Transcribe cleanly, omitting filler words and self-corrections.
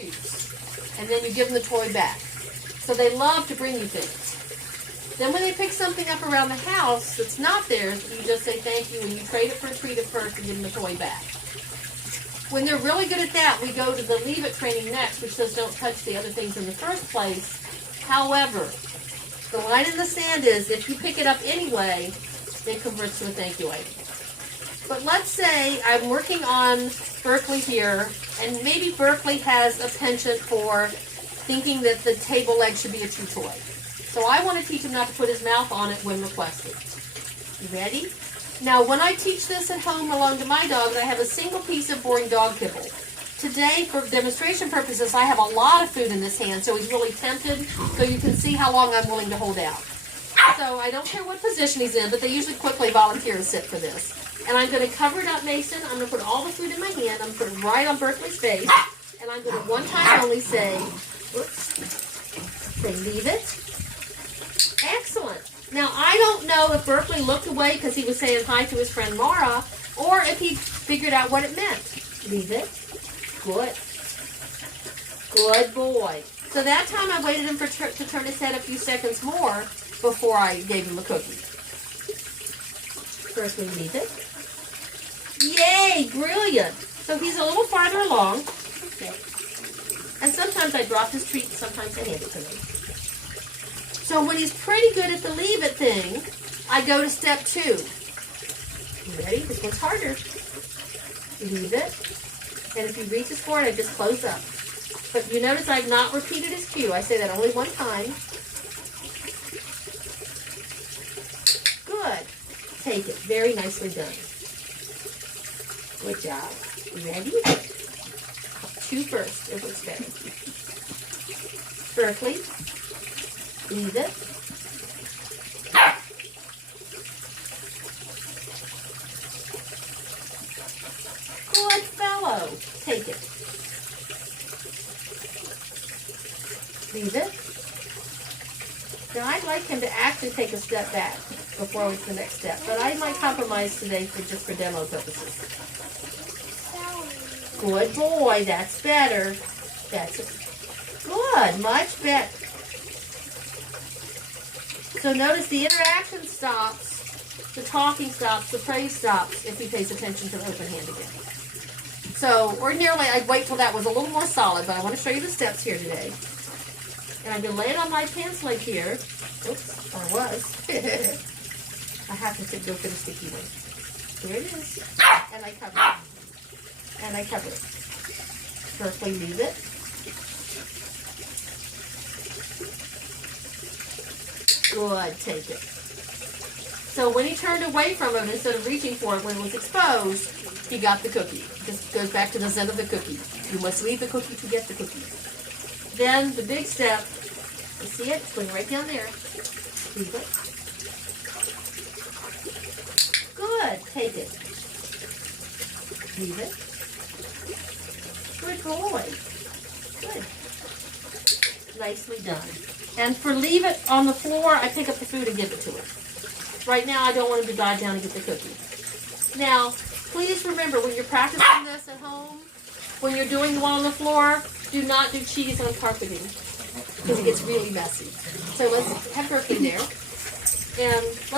and then you give them the toy back. So they love to bring you things. Then when they pick something up around the house that's not theirs, you just say thank you and you trade it for a treat at first and give them the toy back. When they're really good at that, we go to the leave it training next, which says don't touch the other things in the first place. However, the line in the sand is if you pick it up anyway, it converts to a thank you item. But let's say I'm working on Berkeley here, and maybe Berkeley has a penchant for thinking that the table leg should be a chew toy. So I want to teach him not to put his mouth on it when requested. You ready? Now, when I teach this at home along to my dogs, I have a single piece of boring dog kibble. Today, for demonstration purposes, I have a lot of food in this hand, so he's really tempted, so you can see how long I'm willing to hold out. So I don't care what position he's in, but they usually quickly volunteer to sit for this. And I'm going to cover it up, Mason. I'm going to put all the food in my hand. I'm going to put it right on Berkeley's face. And I'm going to one time only say, leave it. Excellent. Now, I don't know if Berkeley looked away because he was saying hi to his friend Mara, or if he figured out what it meant. Leave it. Good. Good boy. So that time I waited him to turn his head a few seconds more before I gave him a cookie. First we leave it. Yay! Brilliant! So he's a little farther along. Okay. And sometimes I drop his treat, and sometimes I hand it to him. So when he's pretty good at the leave it thing, I go to step 2. You ready? This one's harder. Leave it. And if he reaches for it, I just close up. But you notice I've not repeated his cue. I say that only one time. Good. Take it. Very nicely done. Good job. You ready? Chew first. It looks better. Berkeley. Leave it. Good fellow. Take it. Leave it. Now I'd like him to actually take a step back before we to the next step, but I might compromise today just for demo purposes. Good boy. That's better. That's it. Good. Much better. So notice the interaction stops, the talking stops, the praise stops if he pays attention to the open hand again. So ordinarily I'd wait till that was a little more solid, but I want to show you the steps here today. And I'm going to lay it on my pen slate here. Oops, or was. I have to go for the sticky one. Here it is. And I cover it. And I cover it. Berkeley, leave it. Good, take it. So when he turned away from it, instead of reaching for it when it was exposed, he got the cookie. This goes back to the zen of the cookie. You must leave the cookie to get the cookie. Then the big step, you see it? It's going right down there. Leave it. Good, take it. Leave it. Good boy. Good. Nicely done. And for leave it on the floor, I pick up the food and give it to him. Right now, I don't want him to dive down and get the cookie. Now, please remember, when you're practicing this at home, when you're doing the one on the floor, do not do cheese on carpeting because it gets really messy. So let's have Berkeley there. And